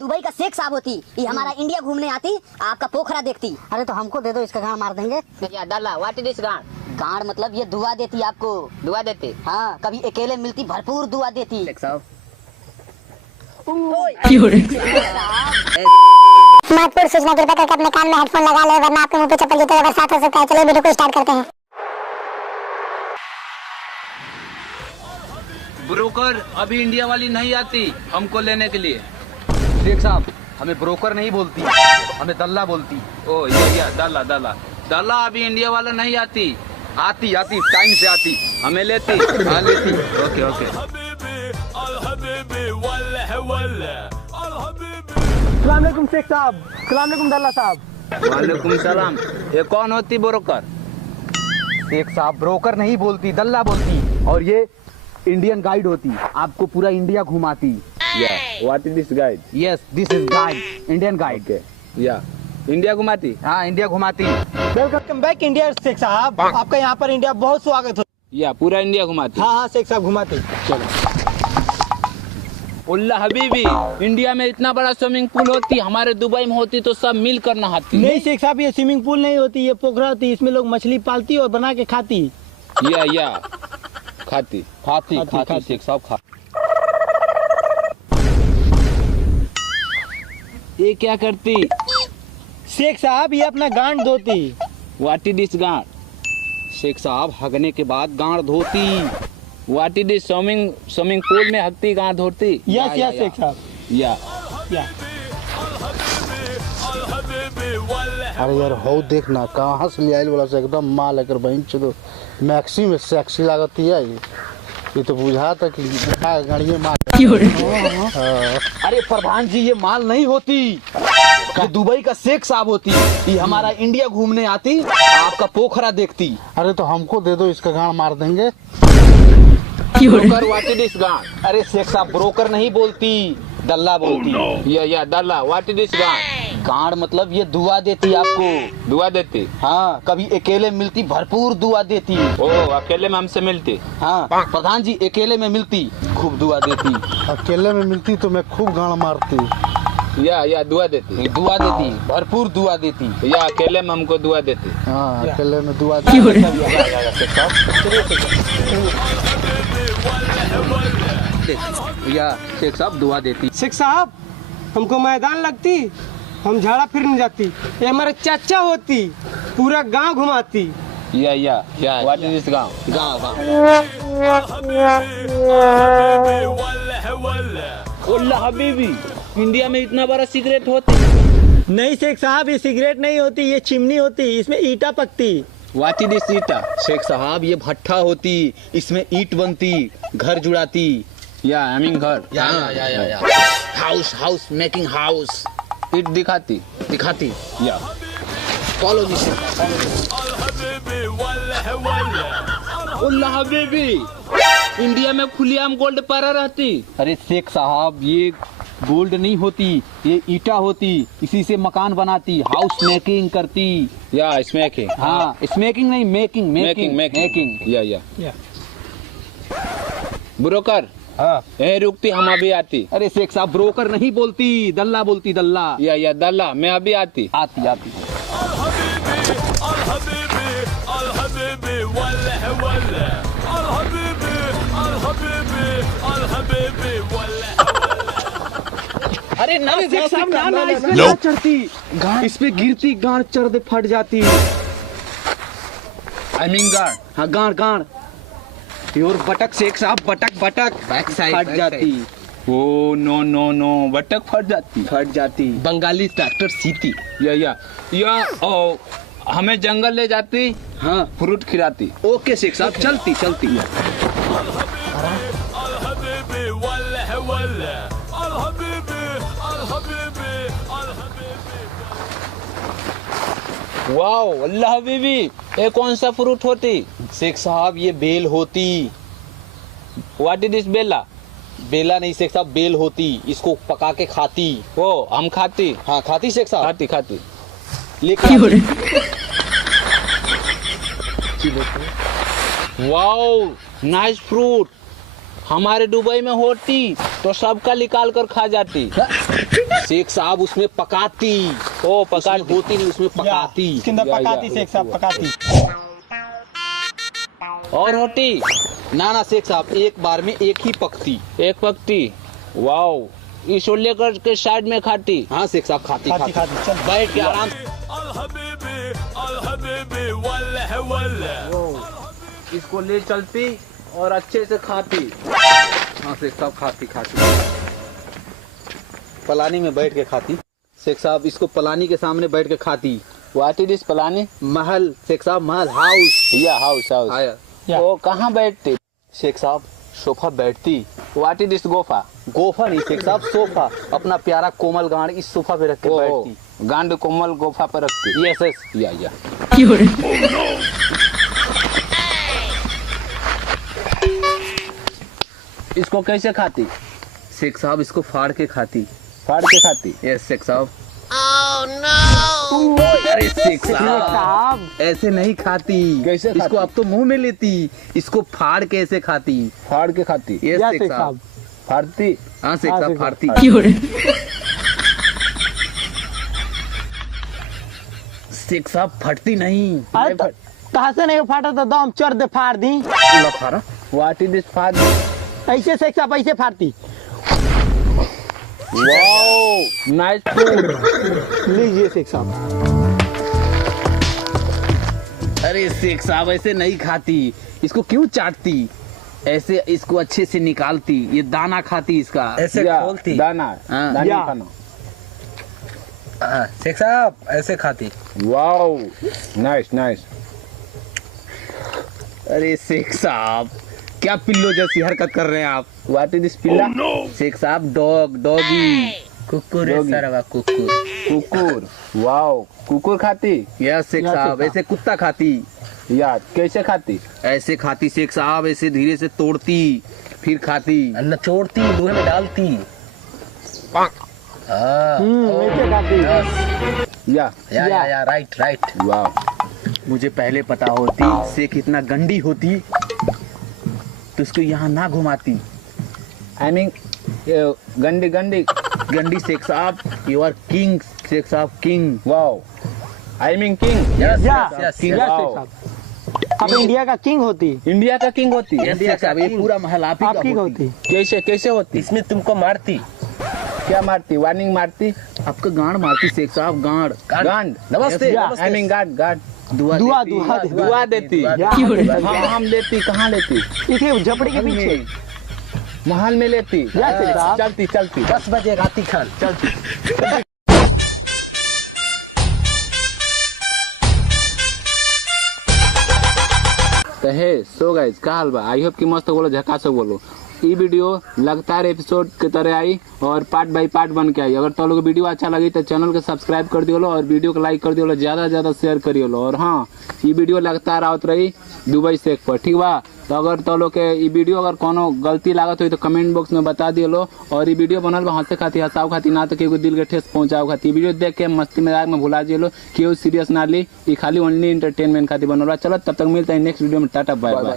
Dubai का शेख साहब होती, ये हमारा इंडिया घूमने आती, आपका पोखरा देखती। अरे तो हमको दे दो, इसका गांड मार देंगे। क्या डाला? व्हाट इज दिस गांड? गांड मतलब ये दुआ देती आपको। दुआ देते? हाँ, कभी अकेले मिलती भरपूर दुआ देती। महत्वपूर्ण सूचना, कृपया करके अपने कान में हेडफोन लगा ले, वरना आपके मुंह पे चप्पल जूते बरसात हो सकता है। चलिए वीडियो को स्टार्ट करते हैं। ब्रोकर अभी इंडिया वाली नहीं आती हमको लेने के लिए। शेख साहब, हमें ब्रोकर नहीं बोलती, हमें दल्ला बोलती। ओ ये दल्ला दल्ला दल्ला अभी इंडिया वाला नहीं आती। आती आती टाइम से आती, हमें लेती। हाँ लेती। Okay okay. सलाम अलैकुम शेख साहब। सलाम अलैकुम दल्ला साहब। वालेकुम सलाम। ये कौन होती ब्रोकर? शेख साहब, ब्रोकर नहीं बोलती, दल्ला बोलती। और ये इंडियन गाइड होती, आपको पूरा इंडिया घुमाती। What is this guide? Yes, this is guide, Indian guide. या इंडिया घुमाती? हाँ, इंडिया घुमाती। वेलकम बैक इंडिया शेख साहब। आपका यहाँ पर इंडिया बहुत स्वागत हो। या पूरा इंडिया घुमाती? हाँ हाँ शेख साहब, घुमाते। उल्ला हबीबी, इंडिया में इतना बड़ा स्विमिंग पूल होती, हमारे दुबई में होती तो सब मिलकर नहाती। नहीं शेख साहब, ये स्विमिंग पूल नहीं होती, ये पोखरा होती। इसमें लोग मछली पालती और बना के खाती। या खाती खाती खाती शेख साहब खा। ये क्या करती? शेख साहब, ये अपना गांड धोती। व्हाट इज दिस गांड? शेख साहब, हगने के बाद गांड धोती। What is this? Swimming pool में हगती गांड धोती? यस यस शेख साहब। या अरे यार हो देखना कहाँ से ले आइल वाला से एकदम माल लेकर बहन चलो मैक्सी में सेक्सी लागती है। ये तो बुझा था कि गाड़ियाँ माल। अरे प्रधान जी, ये माल नहीं होती, ये दुबई का शेख साहब होती। ये हमारा इंडिया घूमने आती, आपका पोखरा देखती। अरे तो हमको दे दो, इसका गांड मार देंगे। ब्रोकर, व्हाट इज दिस गांड? अरे शेख साहब, ब्रोकर नहीं बोलती, दल्ला बोलती। या दल्ला, व्हाट इज दिस गांड? गांड मतलब ये दुआ देती आपको। दुआ देती? हाँ, कभी अकेले मिलती भरपूर दुआ देती। ओ, अकेले में हमसे मिलती? हाँ प्रधान जी, अकेले में मिलती खूब दुआ देती। अकेले में मिलती तो मैं खूब गांड मारती। या दुआ देती? दुआ देती, भरपूर दुआ देती। या अकेले में हमको दुआ देती? हाँ, अकेले में दुआ देती। या शेख साहब दुआ देती। शेख साहब, हमको मैदान लगती, हम झाड़ा फिरने जाती। ये हमारे चाचा होती, पूरा गांव घुमाती। या व्हाट इज दिस गांव? गाँव उल्ला हबीबी, इंडिया में इतना बड़ा सिगरेट होती? नहीं शेख साहब, ये सिगरेट नहीं होती, ये चिमनी होती, इसमें ईटा पकती। व्हाट इज दिस ईटा? शेख साहब, ये भट्ठा होती, इसमें ईट बनती, घर जुड़ाती। या आई मीन घर। या हाउस मेकिंग हाउस। ईट दिखाती? दिखाती। या फॉलो मी। उल्ला हबीबी, इंडिया में खुलेआम गोल्ड पारा रहती? अरे शेख साहब, ये गोल्ड नहीं होती, ये ईटा होती, इसी से मकान बनाती, हाउस मेकिंग करती। या स्मैकिंग? हाँ, स्मैकिंग नहीं, मेकिंग। या ब्रोकर, हाँ, यहीं रुकती, हम अभी आती। अरे शेख साहब, ब्रोकर नहीं बोलती, दल्ला बोलती, दल्ला। या दल्ला, मैं अभी आती। आती। अरे ना शेख साहब, ना इसमें ना चढ़ती, इस पे गिरती, गांड चढ़ फट जाती। I mean guard? हाँ, गांड और बटक शेख साहब, बटक बैक साइड फट जाती। ओ नो, बटक फट जाती। बंगाली ट्रैक्टर सीती। या ओ, हमें जंगल ले जाती, हाँ, फ्रूट खिलाती। ओके शेख साहब, चलती। वाओ, अल्लाह हबीबी, ये कौन सा फ्रूट होती? शेख साहब, ये बेल होती। व्हाट इज दिस बेला? बेला नहीं शेख साहब, बेल होती, इसको पका के खाती। ओ, हम खाती? हाँ, खाती शेख साहब। खाती। लेकर वाओ, नाइस फ्रूट। हमारे दुबई में होती तो सबका निकाल कर खा जाती। शेख साहब उसमें पकाती। ओ उसमें पकाती होती नहीं, उसमें पकाती। किंदा या, पकाती या, शेख साहब पकाती। और रोटी ना शेख साहब एक बार में एक ही पकती। एक पकती। वाओ, इसको लेकर के साइड में खाती। हाँ शेख साहब खाती खाती खाती खाती चल। बैठ के आराम से। इसको ले चलती और अच्छे से खाती। हाँ शेख साहब खाती खाती पलानी में बैठ के खाती। शेख साहब इसको पलानी के सामने बैठ के खाती। What is this Palani? महल शेख साहब, महल, हाउस। या हाउस हाउस। आया वो कहाँ बैठती? शेख साहब सोफा बैठती। व्हाट इज दिस गोफा? गोफा नहीं शेख साहब, सोफा। अपना प्यारा कोमल गांड इस सोफा पे रख के बैठती। गांड कोमल गोफा पर रखती। यस यस या इसको कैसे खाती? शेख साहब इसको फाड़ के खाती। फाड़ के खाती। यस शेख साहब। अरे शेख साहब ऐसे नहीं खाती। कैसे खाती? इसको अब तो मुंह में लेती, इसको फाड़ के ऐसे खाती। फाड़ के खाती। यस या शेख शेख साहब। फाड़ती। हाँ शेख हाँ, साहब शेख फाड़ती। शेख साहब फटती नहीं। अरे कहाँ से नहीं फाटा तो दम चढ़ दे फाड़ दी। लो फाड़ा। व्हाट इज दिस फाड़? ऐसे शेख साहब ऐसे फाड़ती। Wow, nice food. लीजिए शेख साहब। अरे शेख साहब ऐसे नहीं खाती, इसको क्यों चाटती? ऐसे इसको अच्छे से निकालती, ये दाना खाती इसका। ऐसे खोलती। दाना। हाँ। दाना या। खाना। शेख साहब ऐसे खाती। Wow, nice nice. अरे शेख साहब क्या पिल्लो जैसी हरकत कर रहे हैं आप? व्हाट इज दिस पिल्ला? शेख साहब डॉग, डॉगी। कुकुर है सरवा कुकुर। कुकुर। वाओ, कुकुर खाती। यस शेख या साहब शेख ऐसे कुत्ता खाती। या कैसे खाती? ऐसे खाती शेख साहब, ऐसे धीरे से तोड़ती फिर खाती। नचोड़ती लोहे में डालती। ऐसे खाती। या राइट। वाओ। मुझे पहले पता होती शेख इतना गंदी होती तो उसको यहाँ ना घुमाती। आई मीन गंदी गंदी। गंदी शेख साहब, यू आर किंग शेख साहब, king. Wow, I mean king. या किंग। शेख साहब अब इंडिया का किंग होती। इंडिया का किंग होती। यस शेख साहब, ये पूरा महल आप ही आपकी का होती। होती। कैसे कैसे होती? इसमें तुमको मारती। क्या मारती? वार्निंग मारती? आपका गांड मारती शेख साहब, गांड। गांड। नमस्ते, Yes, I mean guard guard. दुआ दुआ देती। दुआ दुआ देती। या। हम लेती कहाँ लेती? इसे झपड़ी के पीछे। महल में लेती। या शेख साहब। चलती चलती। 10 बजे राती खान चलती। तो हे सो गाइस का हाल बा? आई होप कि मस्त बोलो, झकास बोलो। ई वीडियो लगातार एपिसोड के तरह आई और पार्ट बाय पार्ट बन के आई। अगर तो लोग वीडियो अच्छा लगी तो चैनल को सब्सक्राइब कर दियो लो और वीडियो को लाइक कर दियो लो, ज्यादा से ज्यादा शेयर करियो लो। और हाँ, ये वीडियो लगातार आवत रही दुबई शेख पर, ठीक बा? तो अगर तो लोग के ई वीडियो अगर कोनो गलती लागत हुई तो कमेंट बॉक्स में बता दियो लो। और ये वीडियो बनल बा हंसे खाती, हंसाव खाती, ना तो केहू दिल के ठेस पहुंचाव खाती। वीडियो देख के मस्ती मजाक में भुला दियो लो, केहू सीरियस ना ली। ये खाली ओनली एंटरटेनमेंट खाती बनल बा। चलो तब तक मिलता है नेक्स्ट वीडियो में। Tata bye bye.